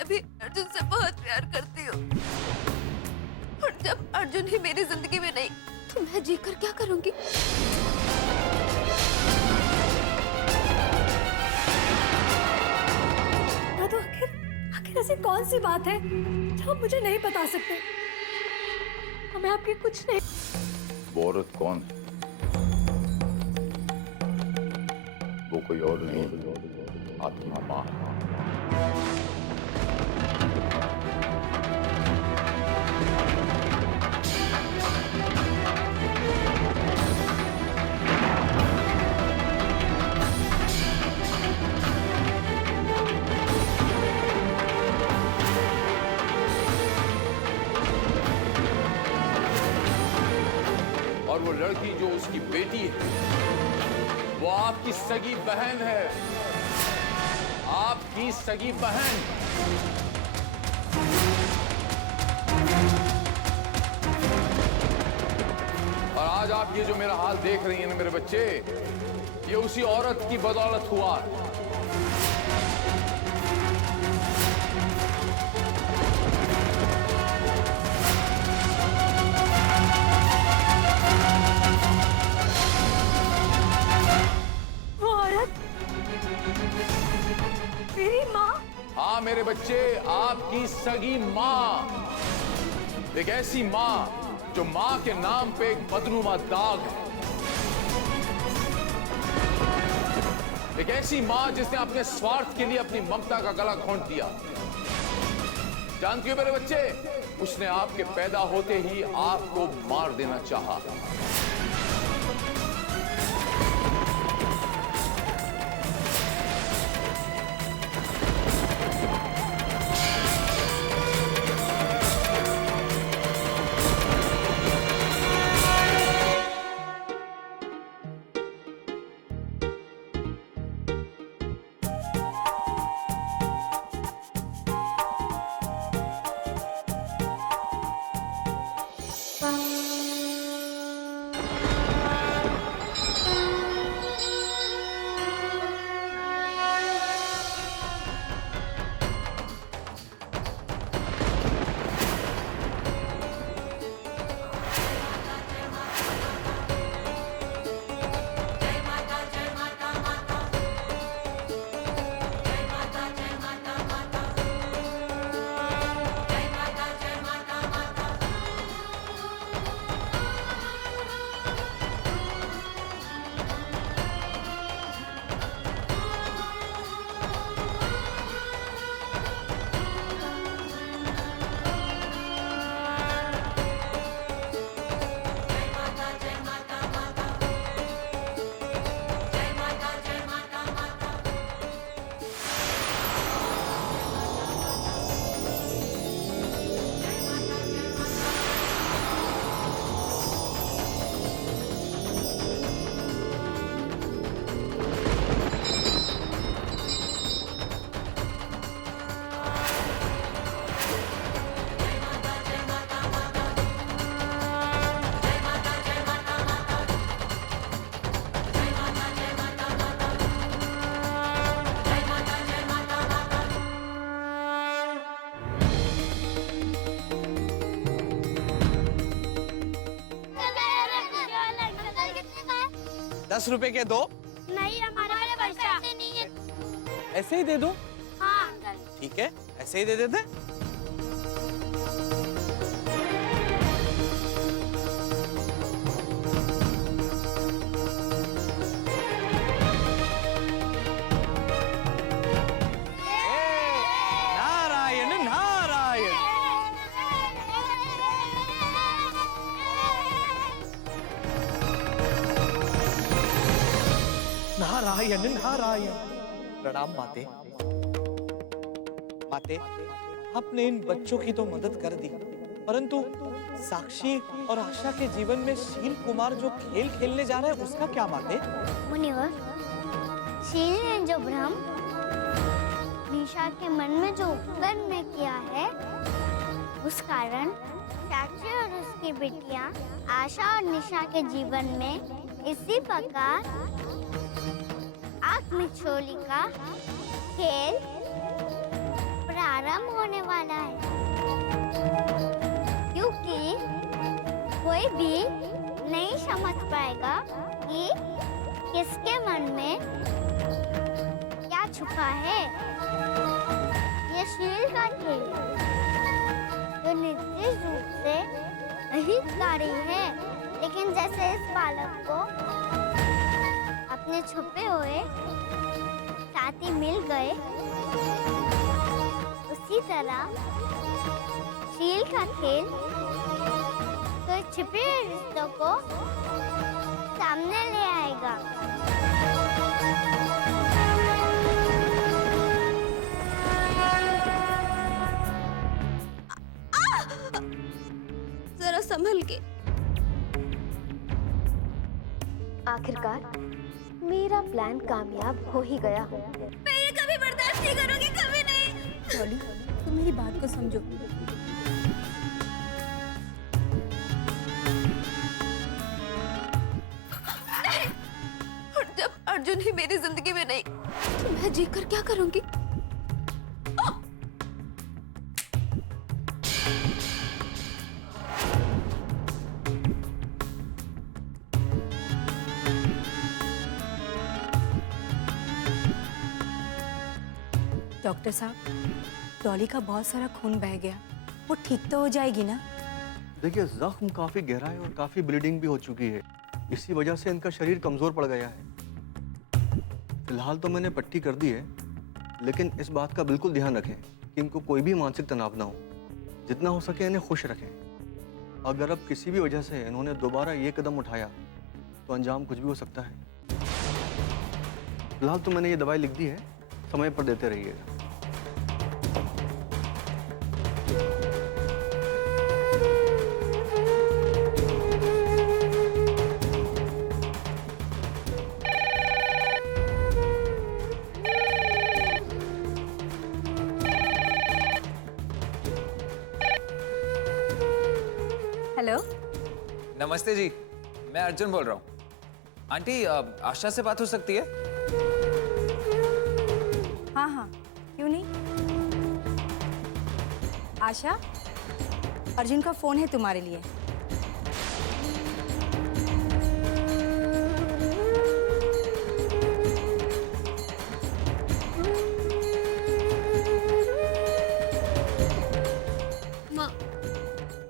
मैं भी अर्जुन से बहुत प्यार करती हूँ, और जब अर्जुन ही मेरी जिंदगी में नहीं तो मैं जीकर क्या करूंगी? तो आखिर ऐसी कौन सी बात है जो आप मुझे नहीं बता सकते? हमें आपकी कुछ नहीं। वो औरत कौन है? वो कोई और नहीं, आत्मा माँ। और वो लड़की जो उसकी बेटी है, वो आपकी सगी बहन है, आपकी सगी बहन। और आज आप ये जो मेरा हाल देख रही हैं ना मेरे बच्चे, ये उसी औरत की बदौलत हुआ है। मेरी माँ? हाँ मेरे बच्चे, आपकी सगी माँ। एक ऐसी माँ जो माँ के नाम पे एक बदनुमा दाग है। एक ऐसी माँ जिसने अपने स्वार्थ के लिए अपनी ममता का गला घोंट दिया। जानती हो मेरे बच्चे, उसने आपके पैदा होते ही आपको मार देना चाहा। ₹10 के दो। नहीं, हमारे पैसे नहीं है। ऐसे ही दे दो? हाँ। ठीक है, ऐसे ही दे देते। नारायण नारायण। नारायण नारायण। प्रणाम माते। माते, आपने इन बच्चों की तो मदद कर दी, परंतु साक्षी और आशा के जीवन में शील कुमार जो खेल खेलने जा रहे हैं उसका क्या माते? मुनिवर, शील ने जो भ्रम निशा के मन में जो उत्पन्न किया है, उस कारण साक्षी और उसकी बेटियां आशा और निशा के जीवन में इसी प्रकार आत्मचोली का खेल प्रारंभ भी नहीं समझ पाएगा कि किसके मन में क्या छुपा है। ये शील का खेल जो निर्दिष्ट रूप से अहितकारी है, लेकिन जैसे इस बालक को अपने छुपे हुए साथी मिल गए, उसी तरह शील का खेल तो छिपे हुए रिश्तों को सामने ले आएगा। जरा संभल के। आखिरकार मेरा प्लान कामयाब हो ही गया। मैं ये कभी बर्दाश्त नहीं करूंगी, कभी नहीं। डॉली, तुम मेरी बात को समझो। और जब अर्जुन ही मेरी जिंदगी में नहीं, तो मैं जीकर क्या करूंगी? डॉक्टर साहब, डॉली का बहुत सारा खून बह गया, वो ठीक तो हो जाएगी ना? देखिए, जख्म काफी गहरा है और काफी ब्लीडिंग भी हो चुकी है। इसी वजह से इनका शरीर कमजोर पड़ गया है। फिलहाल तो मैंने पट्टी कर दी है, लेकिन इस बात का बिल्कुल ध्यान रखें कि इनको कोई भी मानसिक तनाव ना हो। जितना हो सके इन्हें खुश रखें। अगर अब किसी भी वजह से इन्होंने दोबारा ये कदम उठाया तो अंजाम कुछ भी हो सकता है। फिलहाल तो मैंने ये दवाई लिख दी है, समय पर देते रहिएगा। हेलो, नमस्ते जी, मैं अर्जुन बोल रहा हूँ। आंटी, आशा से बात हो सकती है? हाँ हाँ, क्यों नहीं? आशा, अर्जुन का फोन है तुम्हारे लिए। माँ,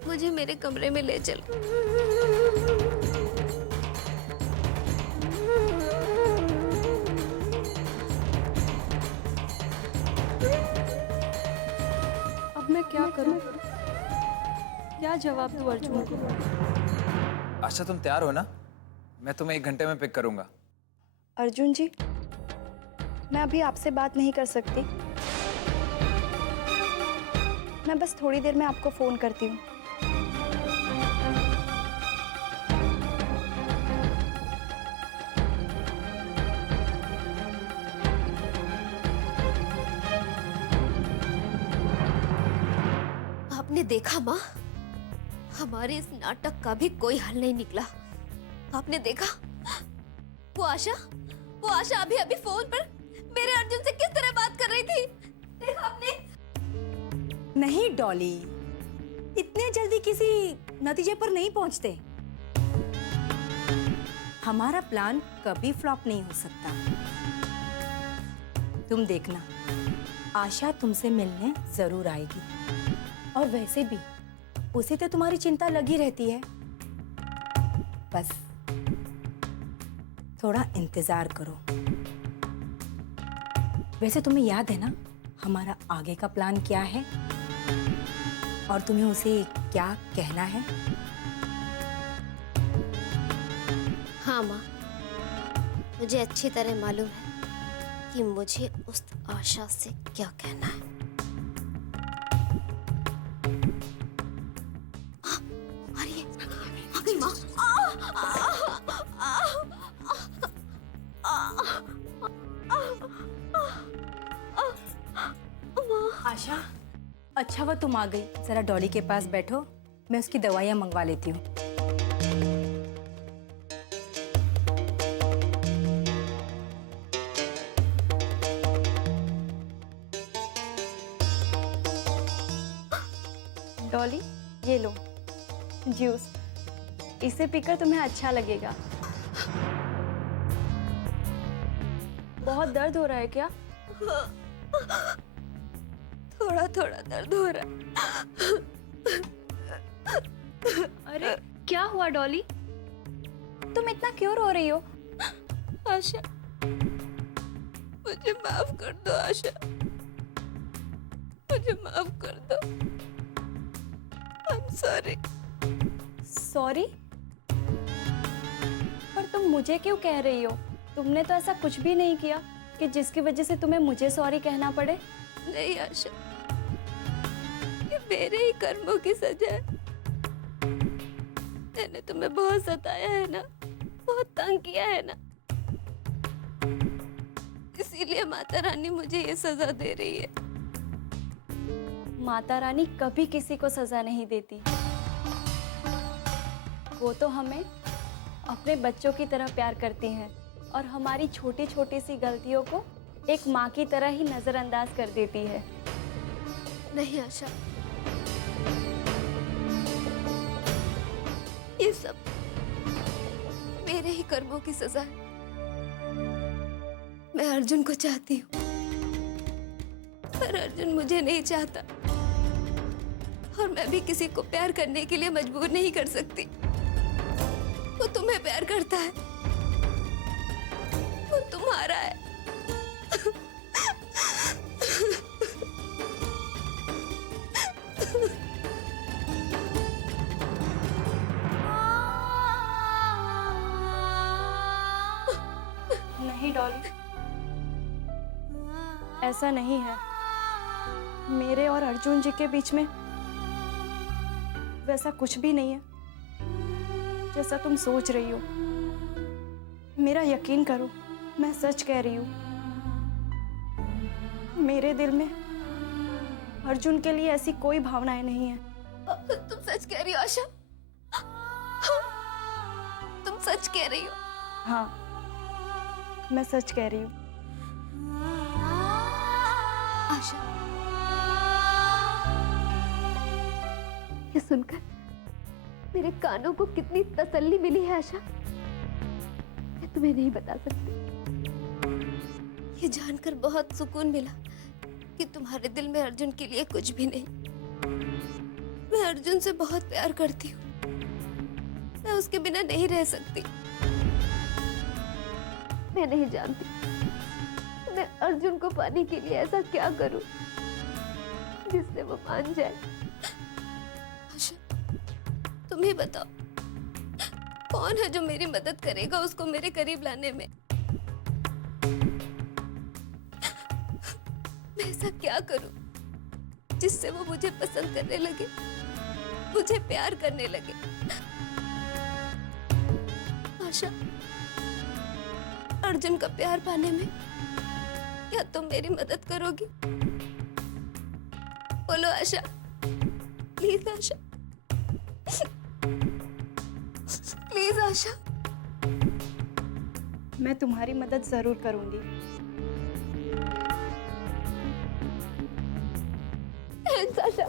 मुझे मेरे कमरे में ले चल। मैं क्या करूं? क्या जवाब दूं अर्जुन को? आशा, तुम तैयार हो ना? मैं तुम्हें 1 घंटे में पिक करूंगा। अर्जुन जी, मैं अभी आपसे बात नहीं कर सकती। मैं बस थोड़ी देर में आपको फोन करती हूँ। आपने देखा माँ, हमारे इस नाटक का भी कोई हल नहीं निकला। आपने देखा वो आशा अभी अभी फोन पर मेरे अर्जुन से किस तरह बात कर रही थी। देखा आपने? नहीं डॉली, इतने जल्दी किसी नतीजे पर नहीं पहुंचते। हमारा प्लान कभी फ्लॉप नहीं हो सकता। तुम देखना, आशा तुमसे मिलने जरूर आएगी। और वैसे भी उसे तो तुम्हारी चिंता लगी रहती है। बस थोड़ा इंतजार करो। वैसे तुम्हें याद है ना हमारा आगे का प्लान क्या है और तुम्हें उसे क्या कहना है? हाँ माँ, मुझे अच्छी तरह मालूम है कि मुझे उस आशा से क्या कहना है। आशा, अच्छा वो तुम आ गई। जरा डॉली के पास बैठो, मैं उसकी दवाइयाँ मंगवा लेती हूँ। डॉली, ये लो जूस। इसे पीकर तुम्हें अच्छा लगेगा। बहुत दर्द हो रहा है क्या? थोड़ा थोड़ा दर्द हो रहा है। अरे क्या हुआ डॉली? तुम इतना क्यों रो रही हो? आशा, मुझे माफ कर दो आशा, मुझे माफ कर दो। I'm sorry। सॉरी? पर तुम मुझे क्यों कह रही हो? तुमने तो ऐसा कुछ भी नहीं किया कि जिसकी वजह से तुम्हें मुझे सॉरी कहना पड़े। नहीं आशा, ये मेरे ही कर्मों की सजा है। मैंने तुम्हें बहुत सताया है ना, बहुत तंग किया है ना, इसीलिए माता रानी मुझे ये सजा दे रही है। माता रानी कभी किसी को सजा नहीं देती। वो तो हमें अपने बच्चों की तरह प्यार करती हैं और हमारी छोटी छोटी सी गलतियों को एक माँ की तरह ही नजरअंदाज कर देती है। नहीं आशा, ये सब मेरे ही कर्मों की सजा है। मैं अर्जुन को चाहती हूँ, पर अर्जुन मुझे नहीं चाहता, और मैं भी किसी को प्यार करने के लिए मजबूर नहीं कर सकती। वो तुम्हें प्यार करता है, वो तुम्हारा है। नहीं डॉली, ऐसा नहीं है। मेरे और अर्जुन जी के बीच में वैसा कुछ भी नहीं है जैसा तुम सोच रही हो। मेरा यकीन करो, मैं सच कह रही हूँ। मेरे दिल में अर्जुन के लिए ऐसी कोई भावनाएं नहीं है। तुम सच कह रही हो आशा? तुम सच कह रही हो? हाँ, मैं सच कह रही हूँ। आशा, ये सुनकर मेरे कानों को कितनी तसल्ली मिली है आशा, मैं तुम्हें नहीं बता सकती। ये जानकर बहुत सुकून मिला कि तुम्हारे दिल में अर्जुन के लिए कुछ भी नहीं। मैं अर्जुन से बहुत प्यार करती हूँ, मैं उसके बिना नहीं रह सकती। मैं नहीं जानती मैं अर्जुन को पाने के लिए ऐसा क्या करूं जिससे वो मान जाए। आशा, तुम ही बताओ, कौन है जो मेरी मदद करेगा उसको मेरे करीब लाने में? मैं ऐसा क्या करूं जिससे वो मुझे पसंद करने लगे, मुझे प्यार करने लगे? आशा, अर्जुन का प्यार पाने में क्या तुम मेरी मदद करोगी? बोलो आशा, प्लीज आशा, प्लीज आशा। मैं तुम्हारी मदद जरूर करूंगी। थैंक्स आशा।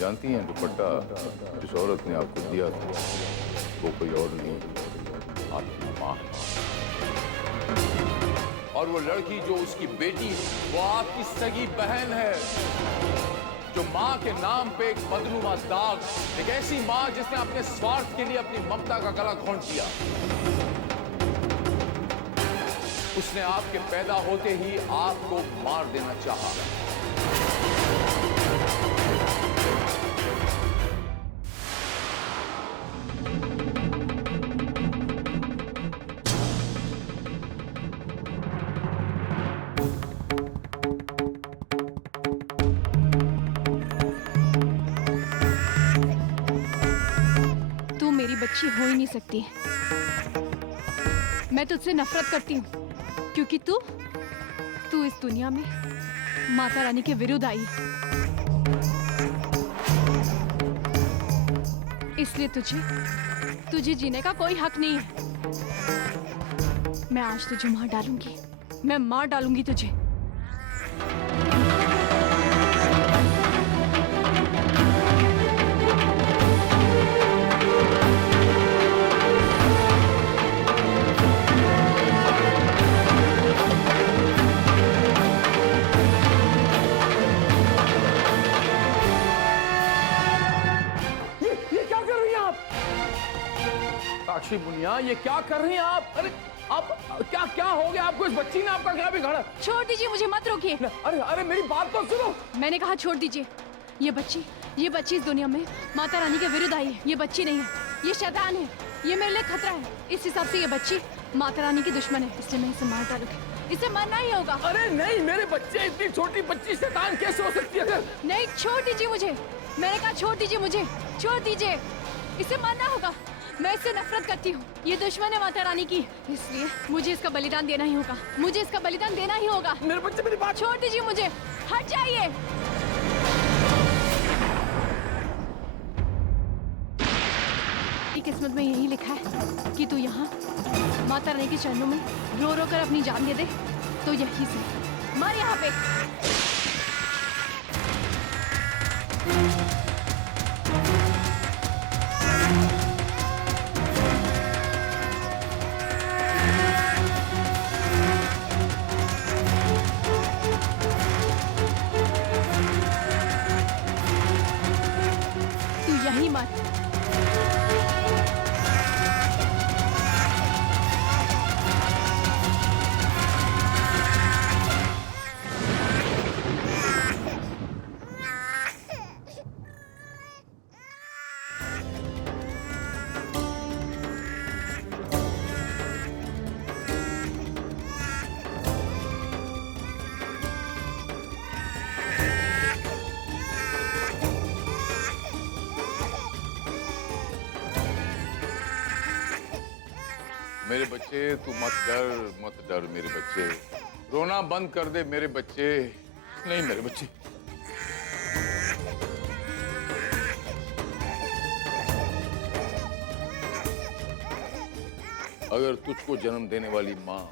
जानती हैं, दुपट्टा जिस औरत ने आपको दिया था वो कोई और नहीं, आपकी माँ है। और वो लड़की जो उसकी बेटी है वो आपकी सगी बहन है, जो माँ के नाम पे एक बदनुमा दाग, एक ऐसी माँ जिसने अपने स्वार्थ के लिए अपनी ममता का गला घोंट दिया। उसने आपके पैदा होते ही आपको मार देना चाहा। तू मेरी बच्ची हो ही नहीं सकती। मैं तुझसे नफरत करती हूँ क्योंकि तू इस दुनिया में माता रानी के विरुद्ध आई, इसलिए तुझे जीने का कोई हक नहीं है। मैं आज तुझे मार डालूंगी, मैं मार डालूंगी तुझे। ये क्या कर रही हैं आप? साक्षी मुनिया, ये क्या कर रही हैं आप? अरे आप क्या क्या हो गया आपको? इस बच्ची ने आपका क्या बिगाड़ा? छोड़ दीजिए मुझे, मत रोकिए। अरे अरे मेरी बात तो सुनो। मैंने कहा छोड़ दीजिए। ये बच्ची इस दुनिया में माता रानी के विरुद्ध आई है। ये बच्ची नहीं है, ये शैतान है। ये मेरे लिए खतरा है। इस हिसाब से ये बच्ची माता रानी की दुश्मन है, इसलिए मैं इसे मार डालूंगी। इसे मरना ही होगा। अरे नहीं, मेरे बच्चे, इतनी छोटी बच्ची शैतान कैसे हो सकती है? अगर नहीं, छोड़ दीजिए मुझे। मैंने कहा छोड़ दीजिए मुझे, छोड़ दीजिए। इसे मारना होगा। मैं इससे नफरत करती हूँ। ये दुश्मन है माता रानी की, इसलिए मुझे इसका बलिदान देना ही होगा। मुझे इसका बलिदान देना ही होगा। मेरे बच्चे, मेरी बात छोड़ दीजिए मुझे, हट जाइए। किस्मत में यही लिखा है कि तू यहाँ माता रानी के चरणों में रो रो कर अपनी जान दे दे, तो यही से मर यहाँ पे। तू यही मर। मेरे बच्चे, तू मत डर मेरे बच्चे। रोना बंद कर दे मेरे बच्चे। नहीं मेरे बच्चे, अगर तुझको जन्म देने वाली माँ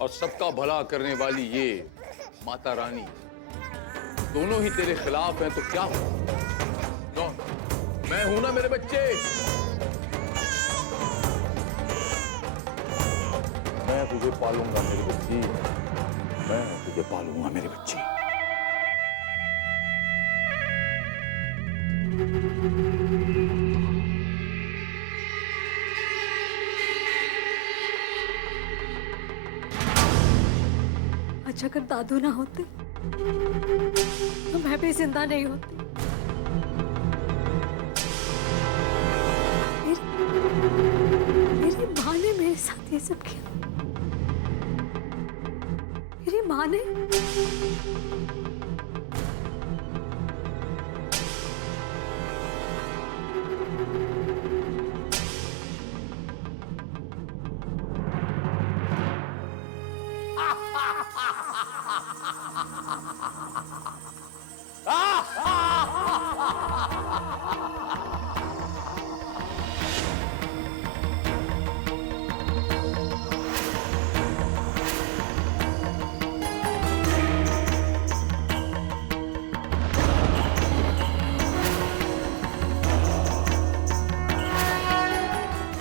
और सबका भला करने वाली ये माता रानी दोनों ही तेरे खिलाफ हैं, तो क्या हो? कौन? मैं हूं ना मेरे बच्चे। मैं तुझे पालूंगा मेरी बच्ची, मैं तुझे पालूंगा मेरी बच्ची। अच्छा, अगर दादू ना होते तो मैं भी जिंदा नहीं होती। मेरी माँ ने मेरे साथ ये सब किया। मेरी माँ ने।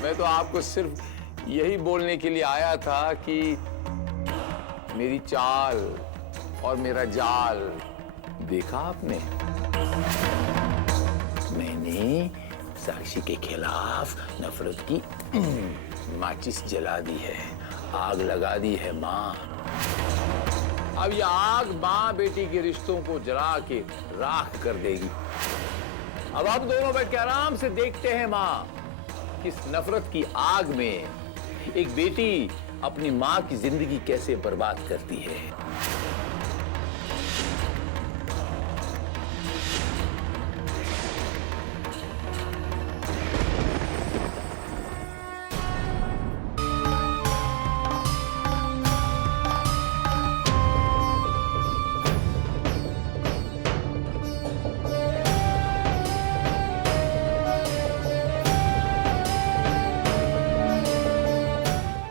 मैं तो आपको सिर्फ यही बोलने के लिए आया था कि मेरी चाल और मेरा जाल देखा आपने? मैंने साक्षी के खिलाफ नफरत की माचिस जला दी है, आग लगा दी है माँ। अब ये आग माँ बेटी के रिश्तों को जला के राख कर देगी। अब हम दोनों बैठ के आराम से देखते हैं माँ किस नफरत की आग में एक बेटी अपनी माँ की जिंदगी कैसे बर्बाद करती है।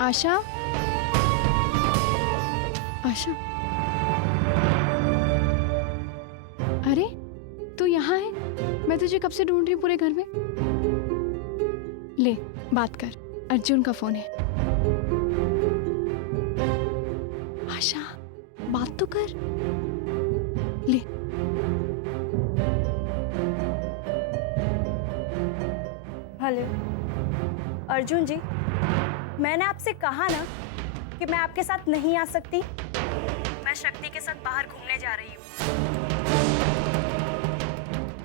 आशा, आशा। अरे तू यहाँ है? मैं तुझे कब से ढूंढ रही हूँ पूरे घर में। ले बात कर, अर्जुन का फोन है। आशा बात तो कर। ले हेलो अर्जुन जी, मैंने आपसे कहा ना कि मैं आपके साथ नहीं आ सकती। मैं शक्ति के साथ बाहर घूमने जा रही हूँ।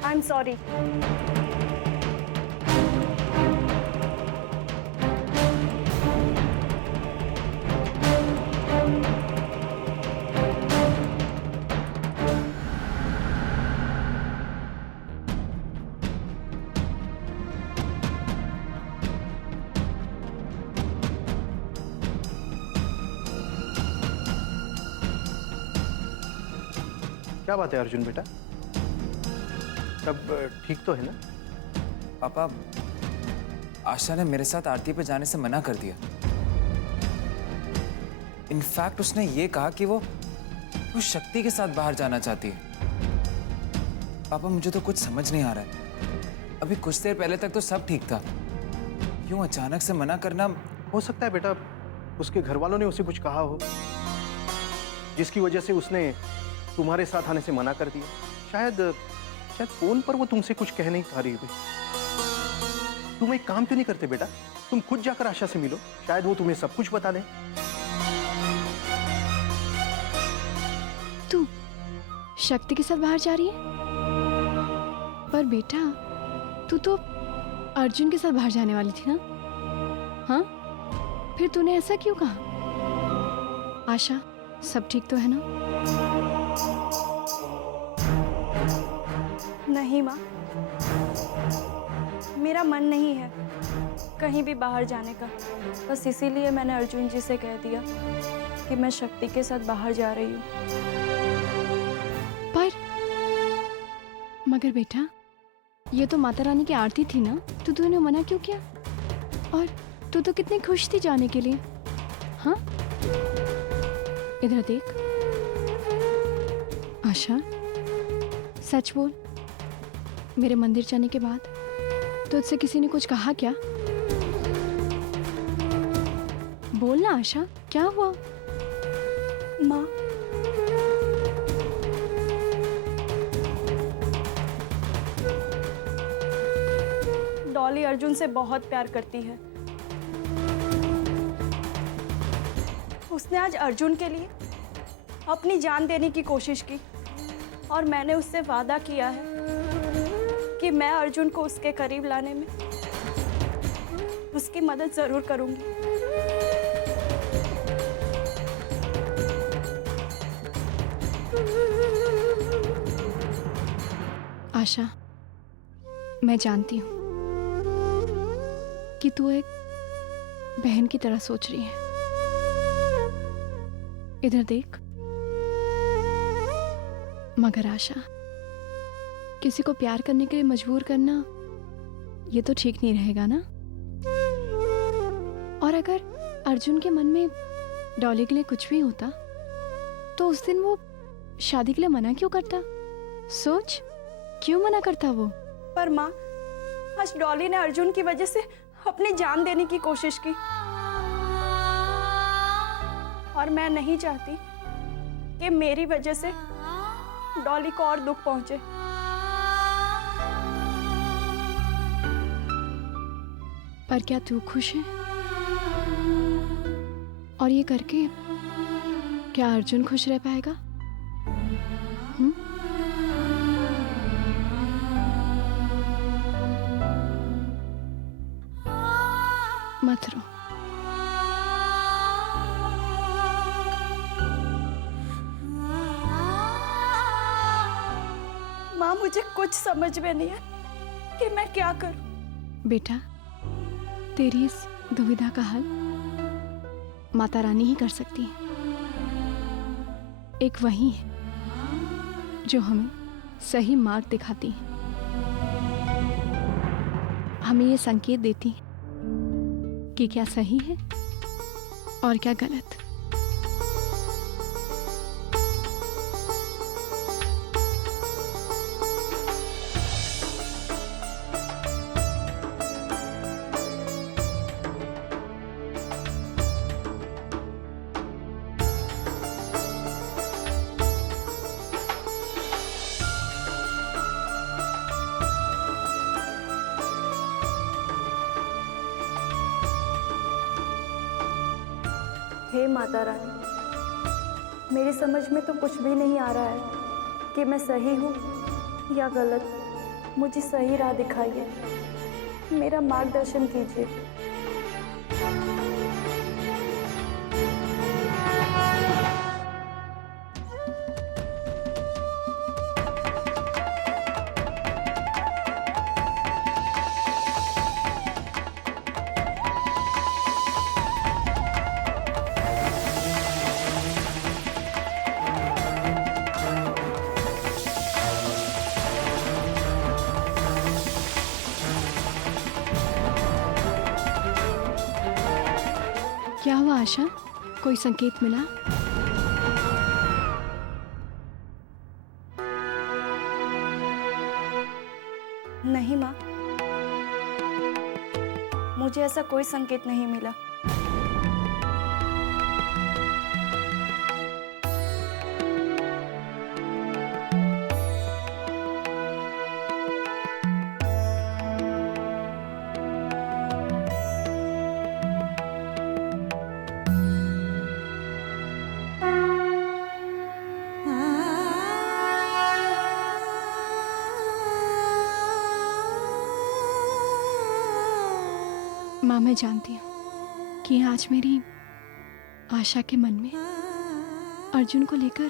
I am sorry. क्या बात है अर्जुन बेटा, सब ठीक तो है ना? पापा, आशा ने मेरे साथ आरती पे जाने से मना कर दिया। इनफैक्ट उसने ये कहा कि वो शक्ति के साथ बाहर जाना चाहती है। पापा मुझे तो कुछ समझ नहीं आ रहा है। अभी कुछ देर पहले तक तो सब ठीक था, क्यों अचानक से मना करना? हो सकता है बेटा उसके घर वालों ने उसे कुछ कहा हो, जिसकी वजह से उसने तुम्हारे साथ आने से मना कर दिया। शायद फोन पर वो तुमसे कुछ कह नहीं पा रही थी। तुम एक काम क्यों नहीं करते बेटा, तुम खुद जाकर आशा से मिलो, शायद वो तुम्हें सब कुछ बता दे। तू शक्ति के साथ बाहर जा रही है? पर बेटा तू तो अर्जुन के साथ बाहर जाने वाली थी ना? हाँ, फिर तूने ऐसा क्यों कहा? आशा सब ठीक तो है ना? नहीं माँ, मेरा मन नहीं है कहीं भी बाहर जाने का। बस इसीलिए मैंने अर्जुन जी से कह दिया कि मैं शक्ति के साथ बाहर जा रही हूँ। पर मगर बेटा ये तो माता रानी की आरती थी ना, तो तूने मना क्यों किया? और तू तो कितनी खुश थी जाने के लिए। हाँ, इधर देख। आशा सच बोल, मेरे मंदिर जाने के बाद तुझसे किसी ने कुछ कहा क्या? बोल ना आशा, क्या हुआ? माँ, डॉली अर्जुन से बहुत प्यार करती है। उसने आज अर्जुन के लिए अपनी जान देने की कोशिश की और मैंने उससे वादा किया है कि मैं अर्जुन को उसके करीब लाने में उसकी मदद जरूर करूंगी। आशा, मैं जानती हूँ कि तू एक बहन की तरह सोच रही है। इधर देख। मगर आशा, किसी को प्यार करने के लिए मजबूर करना ये तो ठीक नहीं रहेगा ना? और अगर अर्जुन के मन में डॉली के लिए कुछ भी होता तो उस दिन वो शादी के लिए मना क्यों करता? सोच, क्यों मना करता वो? पर माँ, आज डॉली ने अर्जुन की वजह से अपनी जान देने की कोशिश की और मैं नहीं चाहती कि मेरी वजह से डॉली को और दुख पहुंचे। पर क्या तू खुश है? और ये करके क्या अर्जुन खुश रह पाएगा? मत रो। माँ, मुझे कुछ समझ में नहीं है कि मैं क्या करूं। बेटा, तेरी इस दुविधा का हल माता रानी ही कर सकती है। एक वही है जो हमें सही मार्ग दिखाती है, हमें ये संकेत देती है कि क्या सही है और क्या गलत। हे माता रानी, मेरी समझ में तो कुछ भी नहीं आ रहा है कि मैं सही हूँ या गलत। मुझे सही राह दिखाइए, मेरा मार्गदर्शन कीजिए। क्या हुआ आशा? कोई संकेत मिला? नहीं माँ, मुझे ऐसा कोई संकेत नहीं मिला। माँ, मैं जानती हूँ कि आज मेरी आशा के मन में अर्जुन को लेकर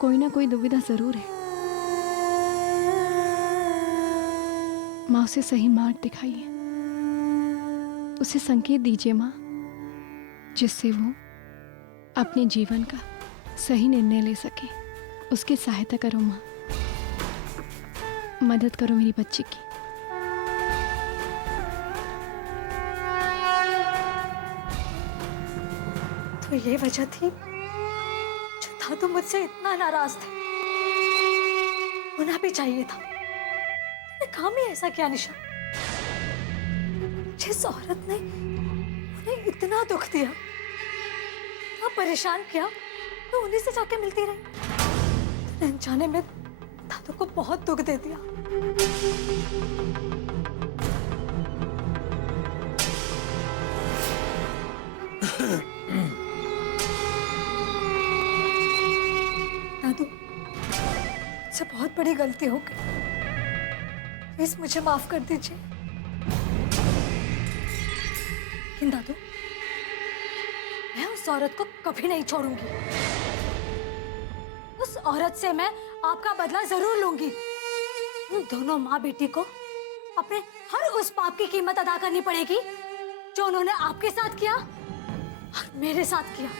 कोई ना कोई दुविधा जरूर है। माँ, उसे सही मार्ग दिखाइए, उसे संकेत दीजिए माँ, जिससे वो अपने जीवन का सही निर्णय ले सके। उसकी सहायता करो माँ, मदद करो मेरी बच्ची की। तो ये वजह थी जो दादू मुझसे इतना नाराज थे। होना भी चाहिए था। तूने काम ही ऐसा किया निशा। जिस औरत ने उन्हें इतना दुख दिया, इतना परेशान किया, तो उन्हीं से जाके मिलती रही। तूने अनजाने में दादू को बहुत दुख दे दिया। दादू, मुझसे बहुत बड़ी गलती हो गई। प्लीज मुझे माफ कर दीजिए। लेकिन दादू, मैं उस औरत को कभी नहीं छोड़ूंगी। उस औरत से मैं आपका बदला जरूर लूंगी। उन दोनों माँ बेटी को अपने हर उस पाप की कीमत अदा करनी पड़ेगी जो उन्होंने आपके साथ किया और मेरे साथ किया।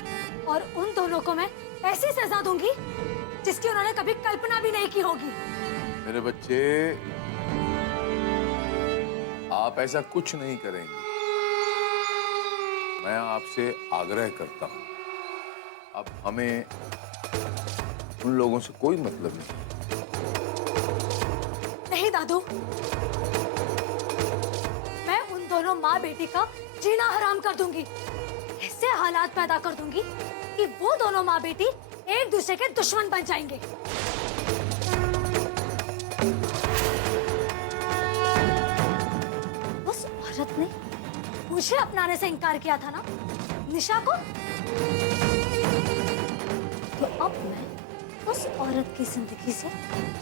और उन दोनों को मैं ऐसी सजा दूंगी जिसकी उन्होंने कभी कल्पना भी नहीं की होगी। मेरे बच्चे, आप ऐसा कुछ नहीं करेंगे। मैं आपसे आग्रह करता हूं, अब हमें उन लोगों से कोई मतलब नहीं दादू, मैं उन दोनों माँ बेटी का जीना हराम कर दूंगी। ऐसे हालात पैदा कर दूंगी कि वो दोनों माँ बेटी एक दूसरे के दुश्मन बन जाएंगे। उस औरत ने मुझे अपनाने से इनकार किया था ना, निशा को। तो अब मैं उस औरत की जिंदगी से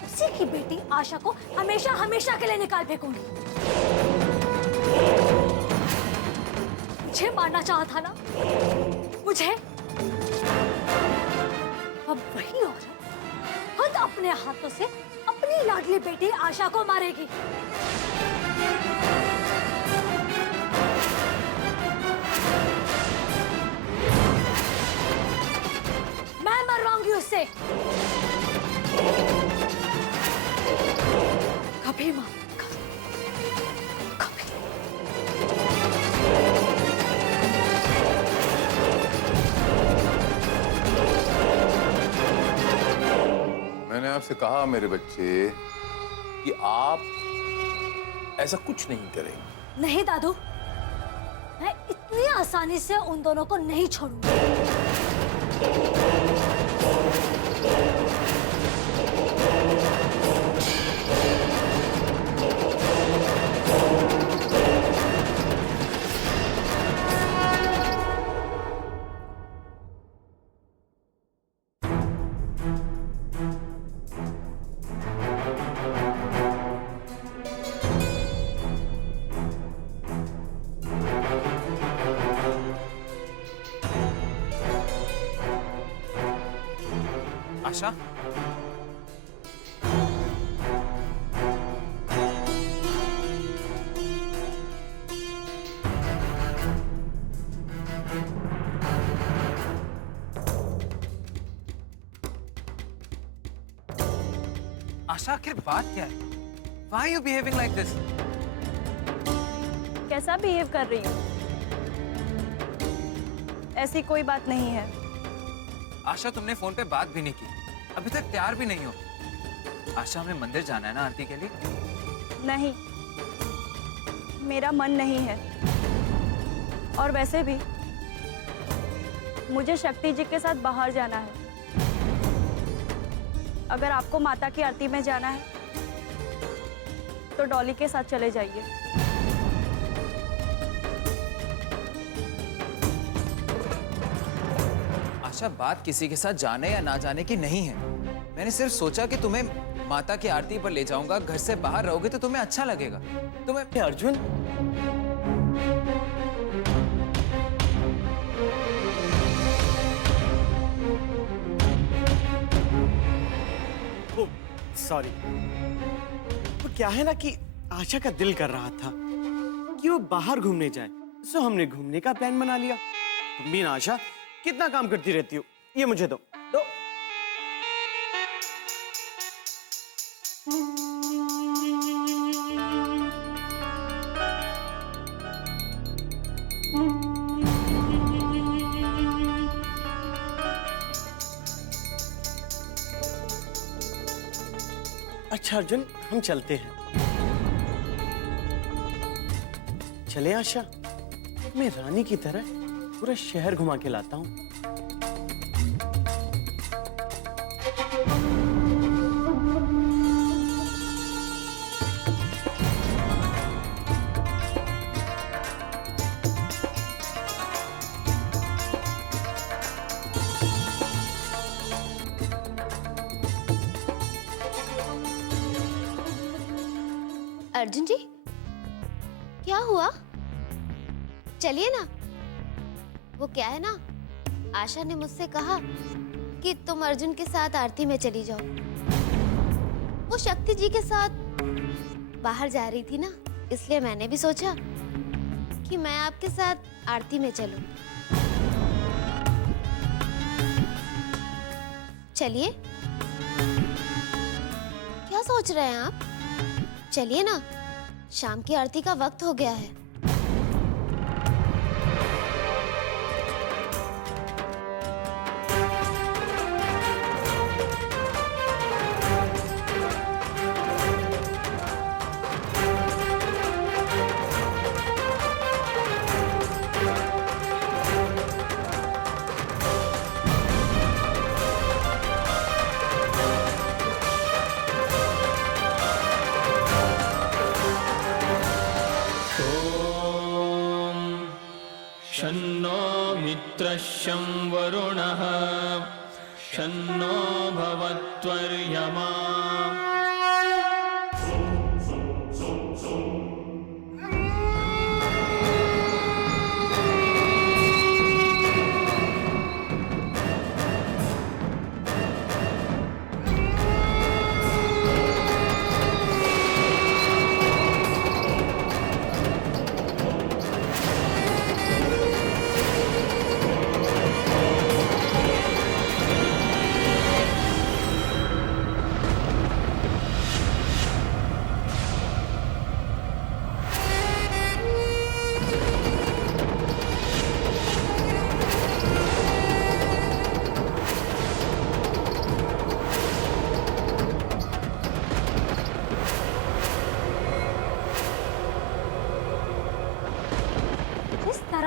उसी की बेटी आशा को हमेशा हमेशा के लिए निकाल फेंकूंगी। मुझे मारना चाहा था ना मुझे, अब वही औरत खुद अपने हाथों से अपनी लाडली बेटी आशा को मारेगी। मैं मरवाऊंगी उससे। कभी मां, कभी। मैंने आपसे कहा मेरे बच्चे कि आप ऐसा कुछ नहीं करेंगे। नहीं दादू, मैं इतनी आसानी से उन दोनों को नहीं छोड़ूंगी। आशा, आशा आखिर बात क्या है? Why are you behaving like this? कैसा बिहेव कर रही हूँ? ऐसी कोई बात नहीं है। आशा, तुमने फोन पे बात भी नहीं की, अभी तक तैयार भी नहीं हो। आशा, हमें मंदिर जाना है ना आरती के लिए? नहीं, मेरा मन नहीं है। और वैसे भी मुझे शक्ति जी के साथ बाहर जाना है। अगर आपको माता की आरती में जाना है तो डॉली के साथ चले जाइए। आशा, बात किसी के साथ जाने या ना जाने की नहीं है। मैंने सिर्फ सोचा कि तुम्हें माता की आरती पर ले जाऊंगा, घर से बाहर रहोगे तो तुम्हें अच्छा लगेगा। तुम्हें अर्जुन, सॉरी, वो क्या है ना कि आशा का दिल कर रहा था कि वो बाहर घूमने जाए, सो हमने घूमने का प्लान बना लिया। तुम भी ना आशा, कितना काम करती रहती हो। ये मुझे दो। अच्छा अर्जुन, हम चलते हैं। चले आशा, मैं रानी की तरह पूरा शहर घुमा के लाता हूँ। अर्जुन जी, क्या हुआ? चलिए ना। वो क्या है ना, आशा ने मुझसे कहा कि तुम अर्जुन के साथ आरती में चली जाओ। वो शक्ति जी के साथ बाहर जा रही थी ना, इसलिए मैंने भी सोचा कि मैं आपके साथ आरती में चलूं। चलिए। क्या सोच रहे हैं आप? चलिए ना, शाम की आरती का वक्त हो गया है। शन्नो मित्रशं वरुणः शन्नो भवत्वर्यमा।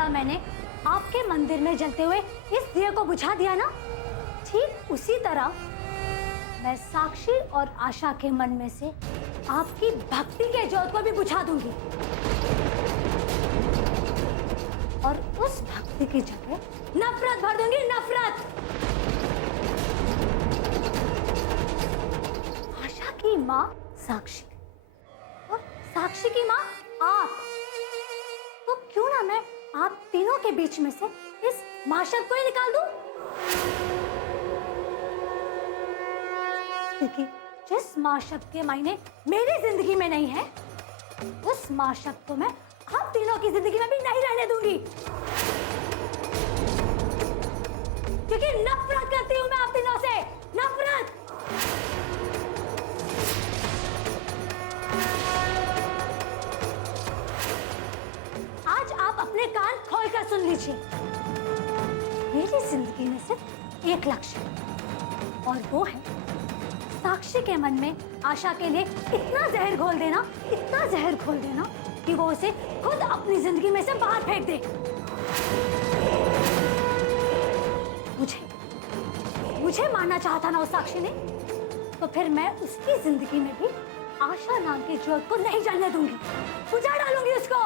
मैंने आपके मंदिर में जलते हुए इस दिए को बुझा दिया ना, ठीक उसी तरह मैं साक्षी और आशा के मन में से आपकी भक्ति के ज्योत को भी बुझा दूंगी और उस भक्ति की जगह नफरत भर दूंगी, नफरत। आशा की माँ साक्षी और साक्षी की माँ आप, तो क्यों ना मैं आप तीनों के बीच में से इस माशर को ही निकाल दूं? क्योंकि जिस माँ शब्द के मायने मेरी जिंदगी में नहीं है, उस माँ शब्द को मैं आप तीनों की जिंदगी में भी नहीं रहने दूंगी। क्योंकि नफरत करती हूं मैं आप तीनों से, नफरत। आज आप अपने कान खोलकर सुन लीजिए। मेरी जिंदगी में सिर्फ एक लक्ष्य है और वो है साक्षी के मन में आशा के लिए इतना जहर घोल देना, इतना जहर घोल देना कि वो उसे खुद अपनी जिंदगी में से बाहर फेंक दे। मुझे मारना चाहता ना उस साक्षी ने, तो फिर मैं उसकी जिंदगी में भी आशा नाम की ज्योत को नहीं जलने दूंगी, बुझा डालूंगी उसको।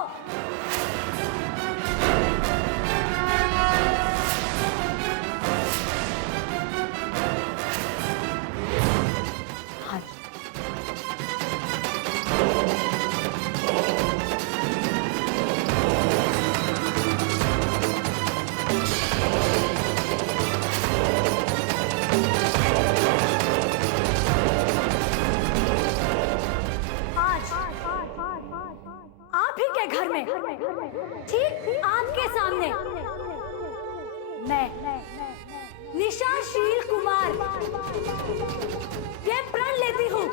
ठीक आपके सामने मैं निशाशील कुमार ये प्रण लेती हूँ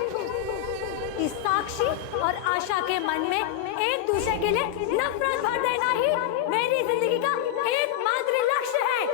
कि साक्षी और आशा के मन में एक दूसरे के लिए नफरत भर देना ही मेरी जिंदगी का एकमात्र लक्ष्य है।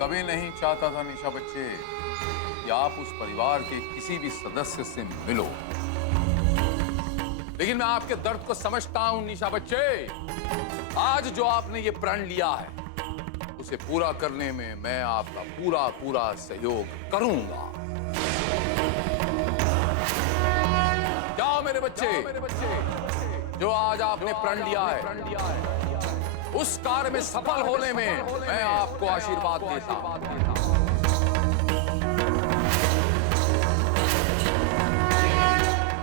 कभी नहीं चाहता था निशा बच्चे कि आप उस परिवार के किसी भी सदस्य से मिलो, लेकिन मैं आपके दर्द को समझता हूं निशा बच्चे। आज जो आपने ये प्रण लिया है उसे पूरा करने में मैं आपका पूरा पूरा सहयोग करूंगा। जाओ मेरे बच्चे, जो आज आपने प्रण लिया है उस कार्य में सफल होने में मैं आपको आशीर्वाद देता हूं।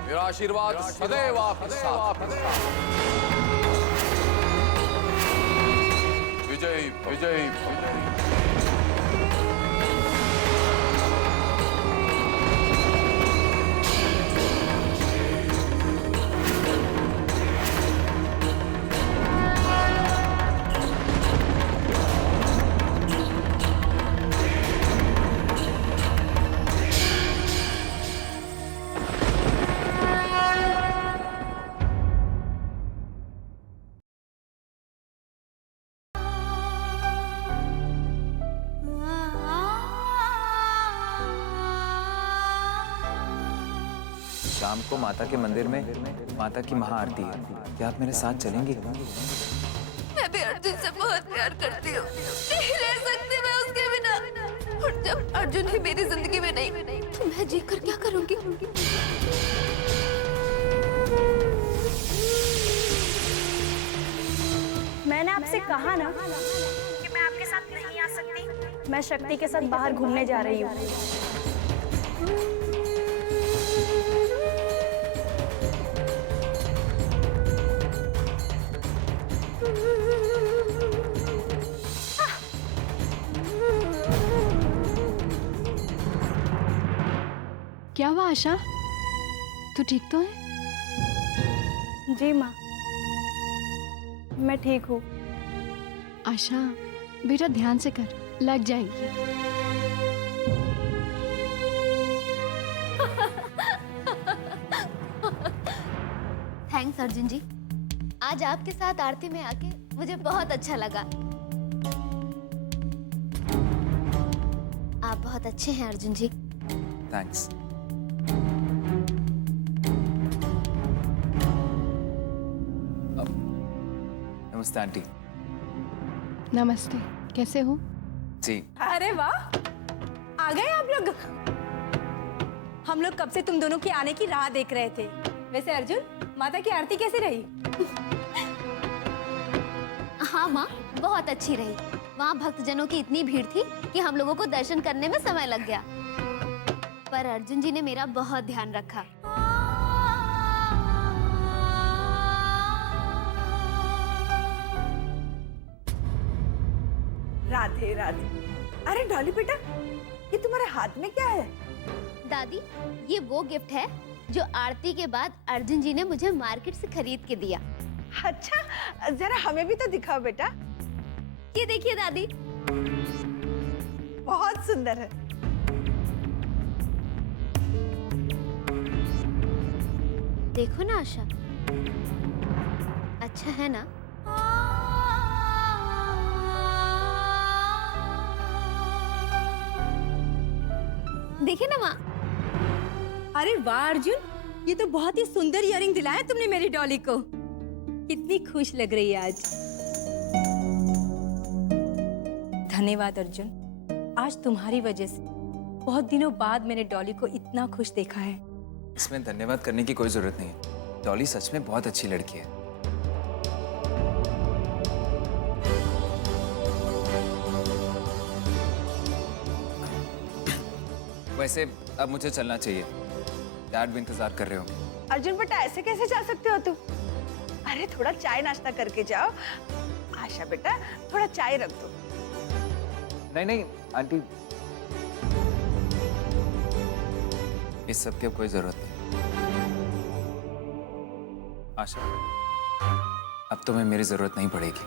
मेरा आशीर्वाद सदैव आपके साथ है। विजय विजय विजय। शाम को माता के मंदिर में माता की महाआरती है, क्या आप मेरे साथ चलेंगी? मैं भी अर्जुन से बहुत प्यार करती हूँ, नहीं रह सकती मैं उसके बिना। और जब अर्जुन ही मेरी जिंदगी में नहीं तो मैं जीकर क्या करूँगी? मैंने आपसे कहा ना कि मैं आपके साथ नहीं आ सकती। मैं शक्ति के साथ बाहर घूमने जा रही हूँ। क्या हुआ आशा, तू ठीक तो है? जी माँ, मैं ठीक हूँ। आशा बेटा ध्यान से कर, लग जाएगी। थैंक्स अर्जुन जी, आज आपके साथ आरती में आके मुझे बहुत अच्छा लगा। आप बहुत अच्छे हैं अर्जुन जी। थैंक्स। नमस्ते आंटी। नमस्ते, कैसे हो? जी। अरे वाह, आ गए आप लोग। हम लोग कब से तुम दोनों के आने की राह देख रहे थे। वैसे अर्जुन, माता की आरती कैसी रही? हाँ माँ, बहुत अच्छी रही। वहाँ भक्तजनों की इतनी भीड़ थी कि हम लोगों को दर्शन करने में समय लग गया। पर अर्जुन जी ने मेरा बहुत ध्यान रखा। राधे राधे। अरे डॉली बेटा, ये तुम्हारे हाथ में क्या है? दादी, ये वो गिफ्ट है जो आरती के बाद अर्जुन जी ने मुझे मार्केट से खरीद के दिया। अच्छा, जरा हमें भी तो दिखाओ बेटा। ये देखिए दादी। बहुत सुंदर है। देखो ना आशा, अच्छा है ना? देखिए ना माँ। अरे वाह अर्जुन, ये तो बहुत ही सुंदर इयररिंग दिलाया तुमने मेरी डॉली को। कितनी खुश लग रही है आज। धन्यवाद अर्जुन, आज तुम्हारी वजह से बहुत दिनों बाद मैंने डॉली को इतना खुश देखा है। इसमें धन्यवाद करने की कोई जरूरत नहीं है। डॉली सच में बहुत अच्छी लड़की है। वैसे अब मुझे चलना चाहिए, डैड भी इंतजार कर रहे हो। अर्जुन बेटा, ऐसे कैसे जा सकते हो तुम? अरे थोड़ा चाय नाश्ता करके जाओ। आशा बेटा, थोड़ा चाय रख दो। नहीं नहीं आंटी, इस सब की अब कोई जरूरत नहीं। आशा, अब तुम्हें मेरी जरूरत नहीं पड़ेगी।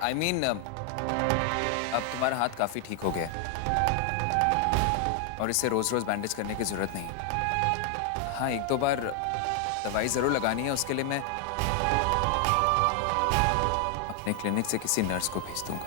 I mean, अब तुम्हारा हाथ काफी ठीक हो गया और इसे रोज रोज बैंडेज करने की जरूरत नहीं। हाँ, एक दो बार दवाई जरूर लगानी है, उसके लिए मैं अपने क्लिनिक से किसी नर्स को भेज दूंगा।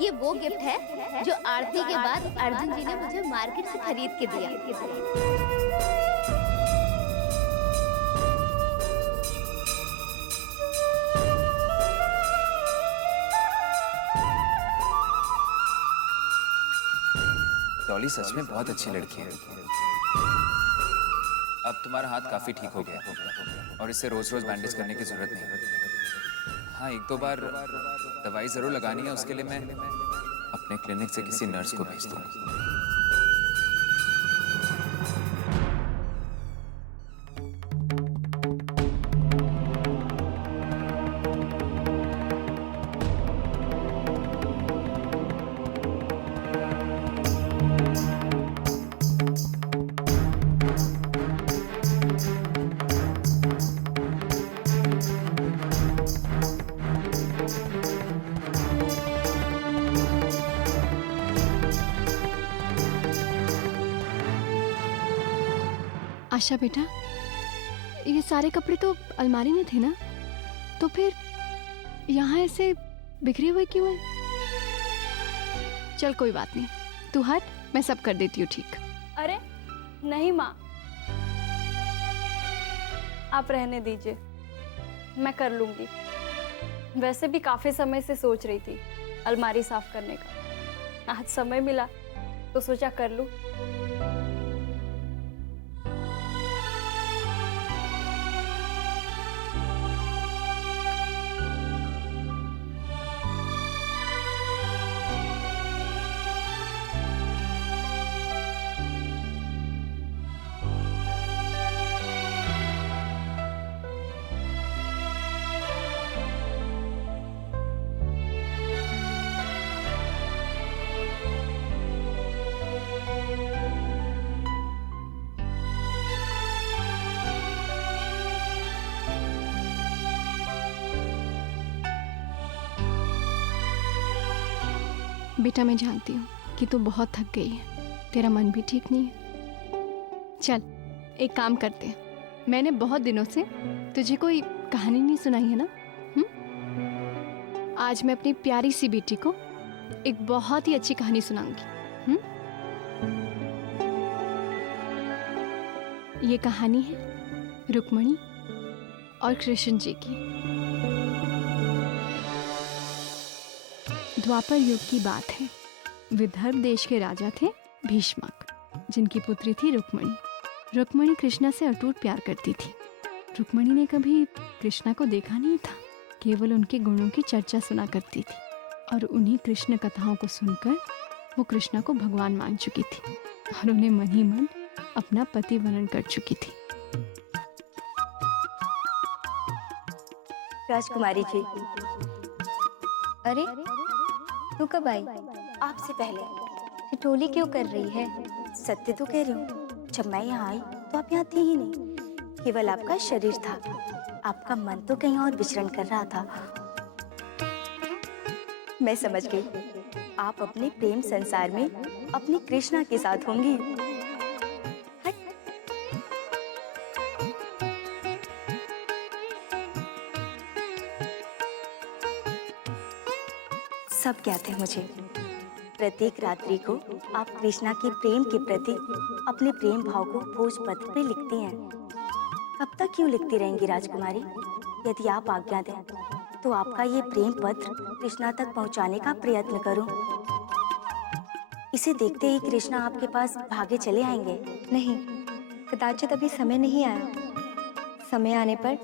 ये वो गिफ्ट है जो आरती के बाद अर्जुन जी ने मुझे मार्केट से खरीद के दिया। डॉली सच में बहुत अच्छी लड़की है। अब तुम्हारा हाथ काफी ठीक हो गया और इसे रोज रोज बैंडेज करने की जरूरत नहीं। हाँ, एक दो बार दवाई जरूर लगानी है, उसके लिए मैं अपने क्लिनिक से किसी नर्स को भेज दूंगा। आशा बेटा, ये सारे कपड़े तो अलमारी में थे ना, तो फिर यहाँ ऐसे बिखरे हुए क्यों हैं? चल कोई बात नहीं, तू हट, मैं सब कर देती हूँ ठीक। अरे नहीं माँ, आप रहने दीजिए, मैं कर लूंगी। वैसे भी काफी समय से सोच रही थी अलमारी साफ करने का। आज समय मिला तो सोचा कर लूं। बेटा मैं जानती हूँ कि तू बहुत थक गई है, तेरा मन भी ठीक नहीं है। चल एक काम करते हैं, मैंने बहुत दिनों से तुझे कोई कहानी नहीं सुनाई है ना। आज मैं अपनी प्यारी सी बेटी को एक बहुत ही अच्छी कहानी सुनाऊंगी। ये कहानी है रुक्मणी और कृष्ण जी की। द्वापर युग की बात है। विदर्भ देश के राजा थे भीष्मक, जिनकी पुत्री थी रुक्मणी। रुक्मणी कृष्णा से अटूट प्यार करती थी। रुक्मणी ने कभी कृष्णा को देखा नहीं था, केवल उनके गुणों की चर्चा सुना करती थी और उन्हीं कृष्ण कथाओं को सुनकर वो कृष्णा को भगवान मान चुकी थी और उन्हें मन ही मन अपना पति वरण कर चुकी थी। राजकुमारी जी, अरे तू कब आई? आपसे पहले। टोली क्यों कर रही है? सत्य तो कह रही हूँ, जब मैं यहाँ आई तो आप यहाँ थी ही नहीं, केवल आपका शरीर था। आपका मन तो कहीं और विचरण कर रहा था। मैं समझ गई, आप अपने प्रेम संसार में अपनी कृष्णा के साथ होंगी। सब ज्ञात है मुझे। प्रत्येक रात्रि को आप कृष्णा के प्रेम के प्रति अपने प्रेम भाव को भोजपत्र पे लिखती हैं। कब तक क्यों लिखती रहेंगी राजकुमारी? यदि आप आज्ञा दें तो आपका ये प्रेम पत्र कृष्णा तक पहुंचाने का प्रयत्न करूं। इसे देखते ही कृष्णा आपके पास भागे चले आएंगे। नहीं, कदाचित अभी समय नहीं आया। समय आने पर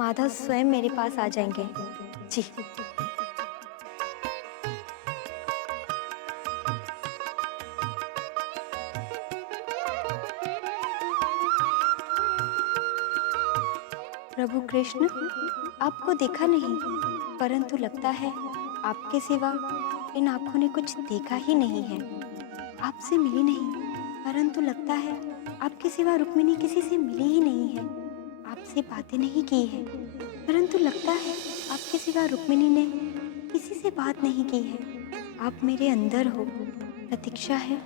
माधव स्वयं मेरे पास आ जाएंगे। जी। प्रभु कृष्ण, आपको देखा नहीं, परंतु लगता है आपके सिवा इन आंखों ने कुछ देखा ही नहीं है। आपसे मिली नहीं, परंतु लगता है आपके सिवा रुक्मिणी किसी से मिली ही नहीं है। आपसे बातें नहीं की है, परंतु लगता है आपके सिवा रुक्मिणी ने किसी से बात नहीं की है। आप मेरे अंदर हो, प्रतीक्षा है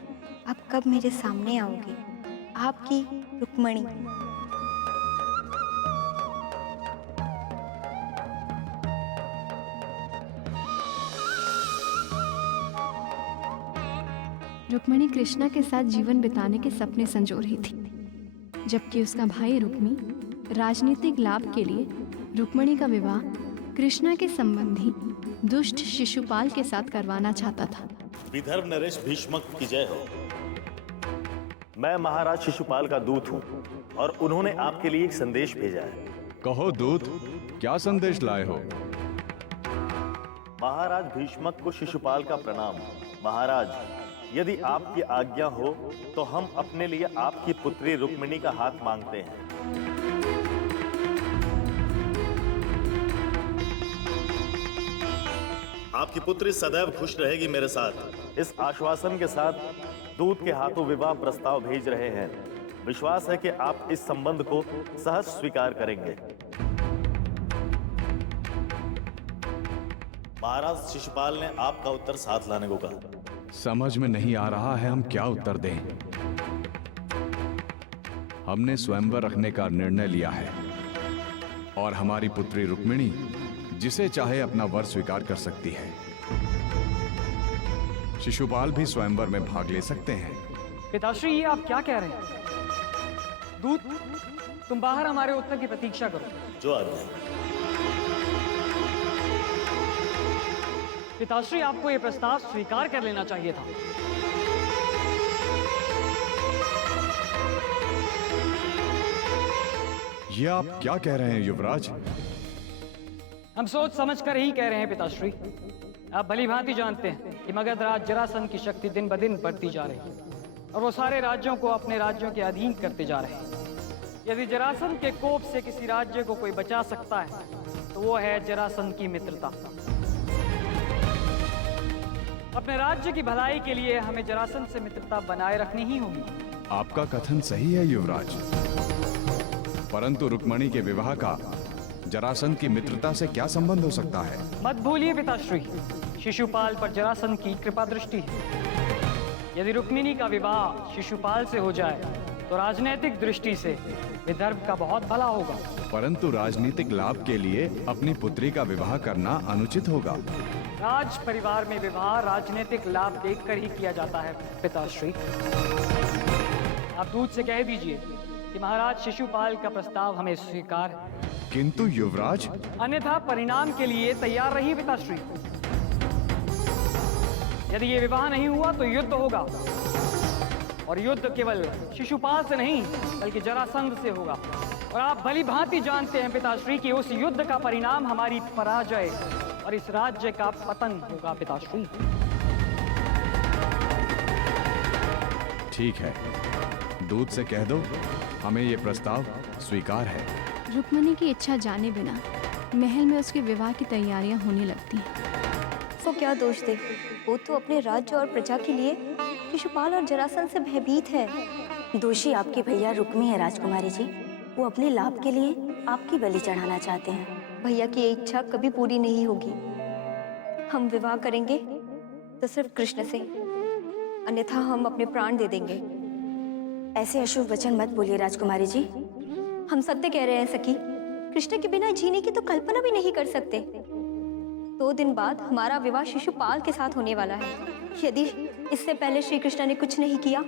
आप कब मेरे सामने आओगे। आपकी रुक्मिणी। रुक्मणी कृष्णा के साथ जीवन बिताने के सपने संजो रही थी, जबकि उसका भाई रुक्मी राजनीतिक लाभ के लिए रुक्मणी का विवाह कृष्णा के संबंधी दुष्ट शिशुपाल के साथ करवाना चाहता था। विदर्भ नरेश भीष्मक की जय हो। मैं महाराज शिशुपाल का दूत हूँ और उन्होंने आपके लिए एक संदेश भेजा है। कहो दूत, क्या संदेश लाए हो? महाराज भीष्मक को शिशुपाल का प्रणाम। महाराज, यदि आपकी आज्ञा हो तो हम अपने लिए आपकी पुत्री रुक्मिणी का हाथ मांगते हैं। आपकी पुत्री सदैव खुश रहेगी मेरे साथ। इस आश्वासन के साथ दूत के हाथों विवाह प्रस्ताव भेज रहे हैं। विश्वास है कि आप इस संबंध को सहज स्वीकार करेंगे। महाराज शिशुपाल ने आपका उत्तर साथ लाने को कहा। समझ में नहीं आ रहा है हम क्या उत्तर दें। हमने स्वयंवर रखने का निर्णय लिया है और हमारी पुत्री रुक्मिणी जिसे चाहे अपना वर स्वीकार कर सकती है। शिशुपाल भी स्वयंवर में भाग ले सकते हैं। पिताश्री, ये आप क्या कह रहे हैं? दूत, तुम बाहर हमारे उत्तर की प्रतीक्षा करो। जो आज्ञा। पिताश्री, आपको ये प्रस्ताव स्वीकार कर लेना चाहिए था। ये आप क्या कह रहे हैं युवराज? हम सोच समझ कर ही कह रहे हैं पिताश्री। आप भली भांति जानते हैं कि मगध राज जरासंध की शक्ति दिन ब दिन बढ़ती जा रही है और वो सारे राज्यों को अपने राज्यों के अधीन करते जा रहे हैं। यदि जरासंध के कोप से किसी राज्य को कोई बचा सकता है तो वो है जरासंध की मित्रता। अपने राज्य की भलाई के लिए हमें जरासंध से मित्रता बनाए रखनी ही होगी। आपका कथन सही है युवराज, परंतु रुक्मणी के विवाह का जरासंध की मित्रता से क्या संबंध हो सकता है? मत भूलिए पिताश्री, शिशुपाल पर जरासंध की कृपा दृष्टि है। यदि रुक्मिणी का विवाह शिशुपाल से हो जाए तो राजनीतिक दृष्टि से विदर्भ का बहुत भला होगा। परंतु राजनीतिक लाभ के लिए अपनी पुत्री का विवाह करना अनुचित होगा। राज परिवार में विवाह राजनीतिक लाभ देखकर ही किया जाता है पिताश्री। आप दूध से कह दीजिए कि महाराज शिशुपाल का प्रस्ताव हमें स्वीकार है। किंतु युवराज, अन्यथा परिणाम के लिए तैयार रहिए पिताश्री। यदि ये विवाह नहीं हुआ तो युद्ध होगा, और युद्ध केवल शिशुपाल से नहीं बल्कि जरासंध से होगा। और आप भली भांति जानते हैं पिताश्री कि उस युद्ध का परिणाम हमारी पराजय और इस राज्य का पतन होगा पिताश्री। ठीक है, दूध से कह दो हमें ये प्रस्ताव स्वीकार है। रुक्मिणी की इच्छा जाने बिना महल में उसके विवाह की तैयारियां होने लगती हैं। वो क्या दोष दे? वो तो अपने राज्य और प्रजा के लिए शिशुपाल और जरासंध से भयभीत है। दोषी आपके भैया रुक्मी है राजकुमारी जी। वो अपने लाभ के लिए आपकी बलि चढ़ाना चाहते हैं। भैया की ये इच्छा कभी पूरी नहीं होगी। हम विवाह करेंगे तो सिर्फ कृष्ण से, अन्यथा हम अपने प्राण दे देंगे। ऐसे अशुभ वचन मत बोलिए राजकुमारी जी। हम सत्य कह रहे हैं सखी। कृष्ण के बिना जीने की तो कल्पना भी नहीं कर सकते। 2 दिन बाद हमारा विवाह शिशुपाल के साथ होने वाला है। यदि इससे पहले श्री कृष्ण ने कुछ नहीं किया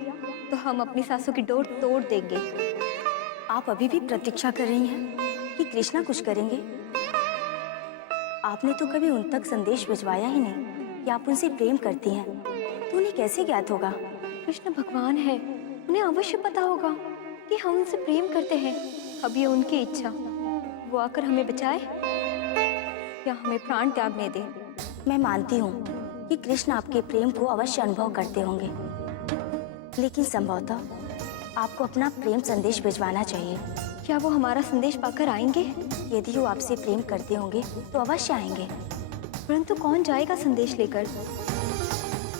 तो हम अपनी सासों की डोर तोड़ देंगे। आप अभी भी प्रतीक्षा कर रही हैं कि कृष्णा कुछ करेंगे? आपने तो कभी उन तक संदेश भिजवाया ही नहीं कि आप उनसे प्रेम करती हैं, तो उन्हें कैसे ज्ञात होगा? कृष्ण भगवान है, उन्हें अवश्य पता होगा कि हम उनसे प्रेम करते हैं। अब ये उनकी इच्छा, वो आकर हमें बचाए या हमें प्राण त्यागने दे। मैं मानती हूँ कि कृष्ण आपके प्रेम को अवश्य अनुभव करते होंगे, लेकिन संभवतः आपको अपना प्रेम संदेश भिजवाना चाहिए। क्या वो हमारा संदेश पाकर आएंगे? यदि वो आपसे प्रेम करते होंगे तो अवश्य आएंगे, परंतु कौन जाएगा संदेश लेकर?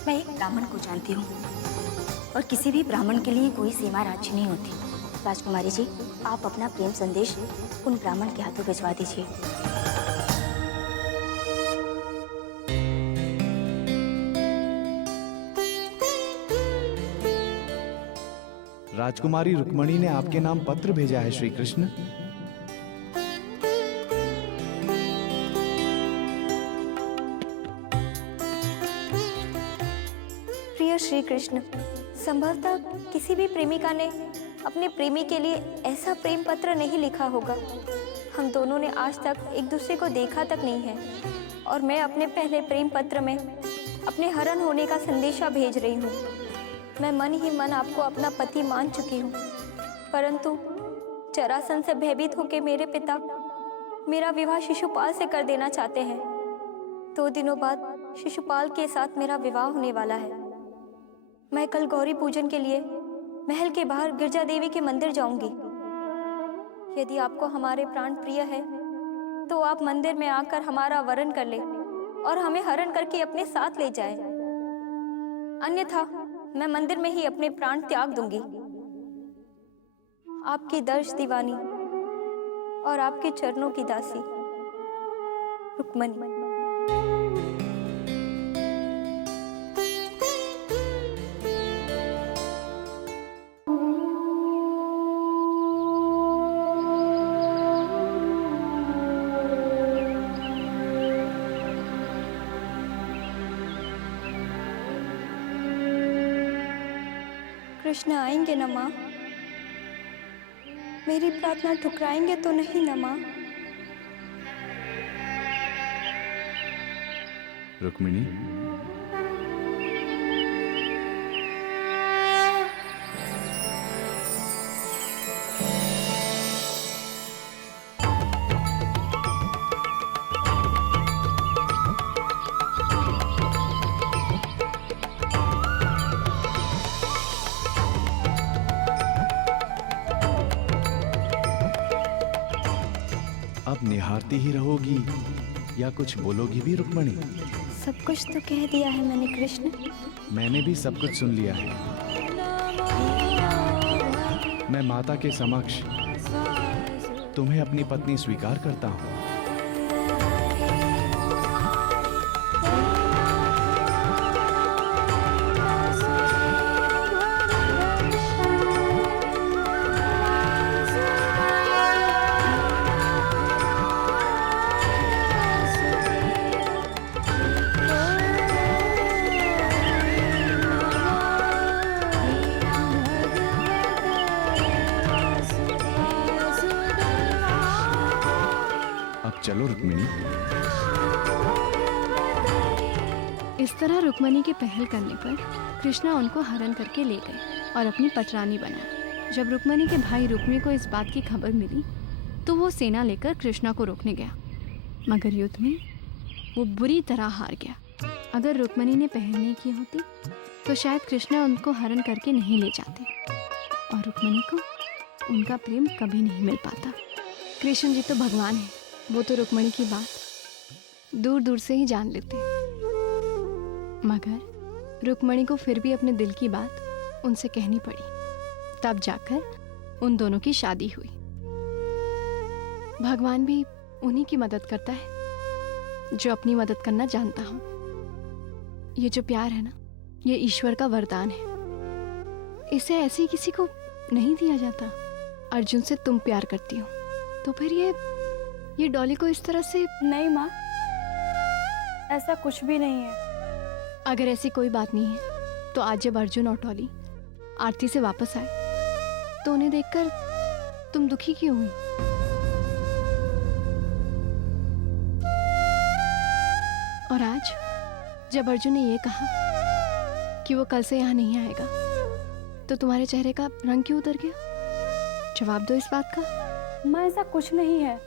मैं एक ब्राह्मण को जानती हूँ, और किसी भी ब्राह्मण के लिए कोई सीमा राज्य नहीं होती। राजकुमारी जी, आप अपना प्रेम संदेश उन ब्राह्मण के हाथों भिजवा दीजिए। राजकुमारी रुक्मिणी ने आपके नाम पत्र भेजा है श्री कृष्ण। प्रिय श्री कृष्ण, संभवतः किसी भी प्रेमिका ने अपने प्रेमी के लिए ऐसा प्रेम पत्र नहीं लिखा होगा। हम दोनों ने आज तक एक दूसरे को देखा तक नहीं है, और मैं अपने पहले प्रेम पत्र में अपने हरण होने का संदेशा भेज रही हूँ। मैं मन ही मन आपको अपना पति मान चुकी हूँ, परंतु जरासंध से भयभीत होकर मेरे पिता मेरा विवाह शिशुपाल से कर देना चाहते हैं। 2 दिनों बाद शिशुपाल के साथ मेरा विवाह होने वाला है। मैं कल गौरी पूजन के लिए महल के बाहर गिरजा देवी के मंदिर जाऊंगी। यदि आपको हमारे प्राण प्रिय है तो आप मंदिर में आकर हमारा वरण कर ले और हमें हरण करके अपने साथ ले जाए, अन्यथा मैं मंदिर में ही अपने प्राण त्याग दूंगी। आपकी दर्श दीवानी और आपके चरणों की दासी, रुक्मिणी। कृष्ण आएंगे न माँ? मेरी प्रार्थना ठुकराएंगे तो नहीं न माँ? रुक्मिणी, अब निहारती ही रहोगी या कुछ बोलोगी भी रुक्मिणी? सब कुछ तो कह दिया है मैंने कृष्ण। मैंने भी सब कुछ सुन लिया है। मैं माता के समक्ष तुम्हें अपनी पत्नी स्वीकार करता हूँ। अब चलो रुक्मिणी। इस तरह रुक्मिणी के पहल करने पर कृष्णा उनको हरण करके ले गए और अपनी पटरानी बनाया। जब रुक्मिणी के भाई रुक्मी को इस बात की खबर मिली तो वो सेना लेकर कृष्णा को रोकने गया, मगर युद्ध में वो बुरी तरह हार गया। अगर रुक्मिणी ने पहल नहीं की होती तो शायद कृष्णा उनको हरण करके नहीं ले जाते और रुक्मिणी को उनका प्रेम कभी नहीं मिल पाता। कृष्ण जी तो भगवान है, वो तो रुक्मिणी की बात दूर दूर से ही जान लेते हैं, मगर रुक्मिणी को फिर भी अपने दिल की बात उनसे कहनी पड़ी। तब जाकर उन दोनों की शादी हुई। भगवान भी उन्हीं की मदद करता है जो अपनी मदद करना जानता हो। ये जो प्यार है ना, ये ईश्वर का वरदान है, इसे ऐसे ही किसी को नहीं दिया जाता। अर्जुन से तुम प्यार करती हो तो फिर ये डॉली को इस तरह से। नहीं माँ, ऐसा कुछ भी नहीं है। अगर ऐसी कोई बात नहीं है तो आज जब अर्जुन और डॉली आरती से वापस आए तो उन्हें देखकर तुम दुखी क्यों हुई? और आज जब अर्जुन ने ये कहा कि वो कल से यहाँ नहीं आएगा तो तुम्हारे चेहरे का रंग क्यों उतर गया? जवाब दो इस बात का। माँ, ऐसा कुछ नहीं है।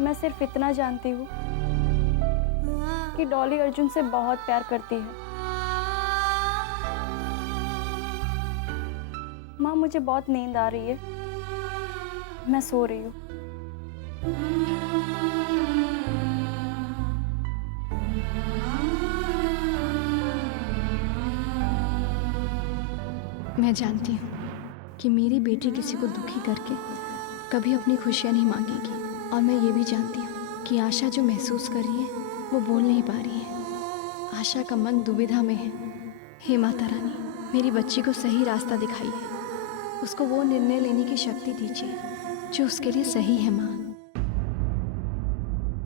मैं सिर्फ इतना जानती हूँ कि डॉली अर्जुन से बहुत प्यार करती है। माँ, मुझे बहुत नींद आ रही है, मैं सो रही हूँ। मैं जानती हूँ कि मेरी बेटी किसी को दुखी करके कभी अपनी खुशियाँ नहीं मांगेगी, और मैं ये भी जानती हूँ कि आशा जो महसूस कर रही है वो बोल नहीं पा रही है। आशा का मन दुविधा में है। हे माता रानी, मेरी बच्ची को सही रास्ता दिखाइए, उसको वो निर्णय लेने की शक्ति दीजिए जो उसके लिए सही है। माँ,